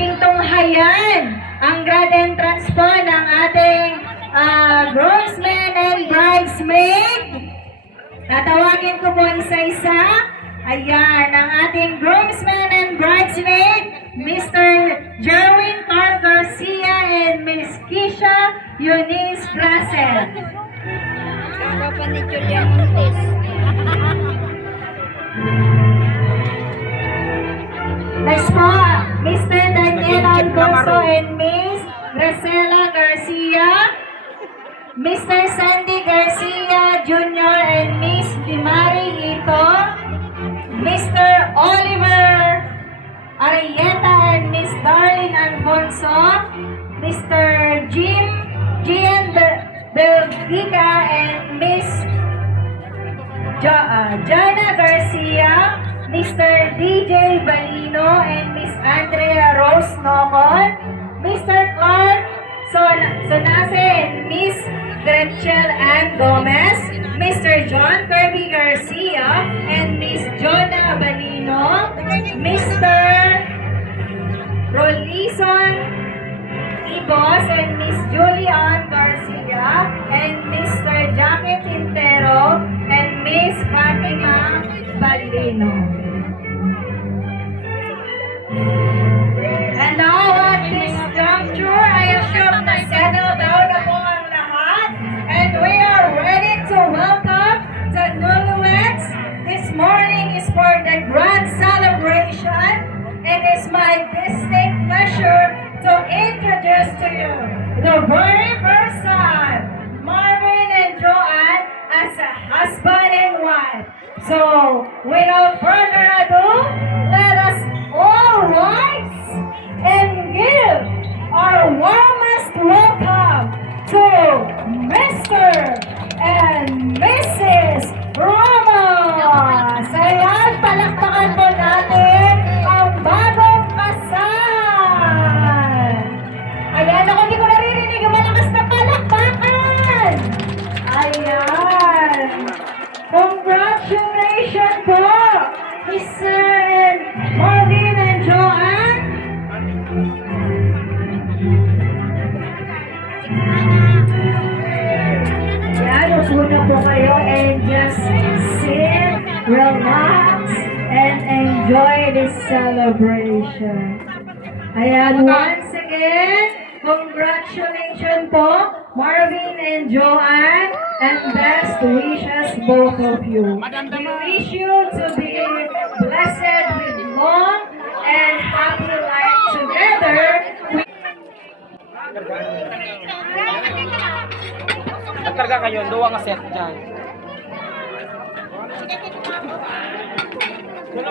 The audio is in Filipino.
ating tunghayan ang grand entrance po ng ating groomsmen and bridesmaid. Tatawagin ko po isa-isa. Ayan, ang ating groomsmen and bridesmaid, Mr. Jerwin Carl Garcia and Miss Kisha Eunice Brasel. Papa ni Julia Montes. Next po, Mr. Daniel Alfonso and Miss Gracela Garcia, Mr. Sandy Garcia Jr. and Miss Dimari Ito, Mr. Oliver Arieta and Miss Darlene Alfonso, Mr. Gian Belgica and Miss Jana Garcia, Mr. DJ Balino and Miss Andrea Rose Nocon, Mr. Clark Sonase and Miss Gretchen Ann Gomez, Mr. John Kirby Garcia and Miss Jonah Balino, Mr. Rolison Ibos and Miss Julian Garcia and Mr. Jackie Quintero and Miss Fatima Balino. And now at this juncture, I assume na settled down na po ang lahat and we are ready to welcome the newlyweds. This morning is for the grand celebration. It is my distinct pleasure to introduce to you the very first time, Marvin and Joanne as a husband and wife. So, without further ado, let us all rise and give our warmest welcome to Mr. and Mrs. Ramos. Ayan, palakpakan po natin ang bagong kasal. Ayan, ako hindi ko naririnig yung malakas na palakpakan. Ayan. Congratulations po, Mr. and Marvin and Joanne. Ayan, upo na po kayo and just sit, relax, and enjoy this celebration. Ayan, once again, congratulations po, Marvin and Joanne, and best wishes both of you. We wish you to be blessed with long and happy life together. Nagkarga kayo, duwa nga set dyan. Wala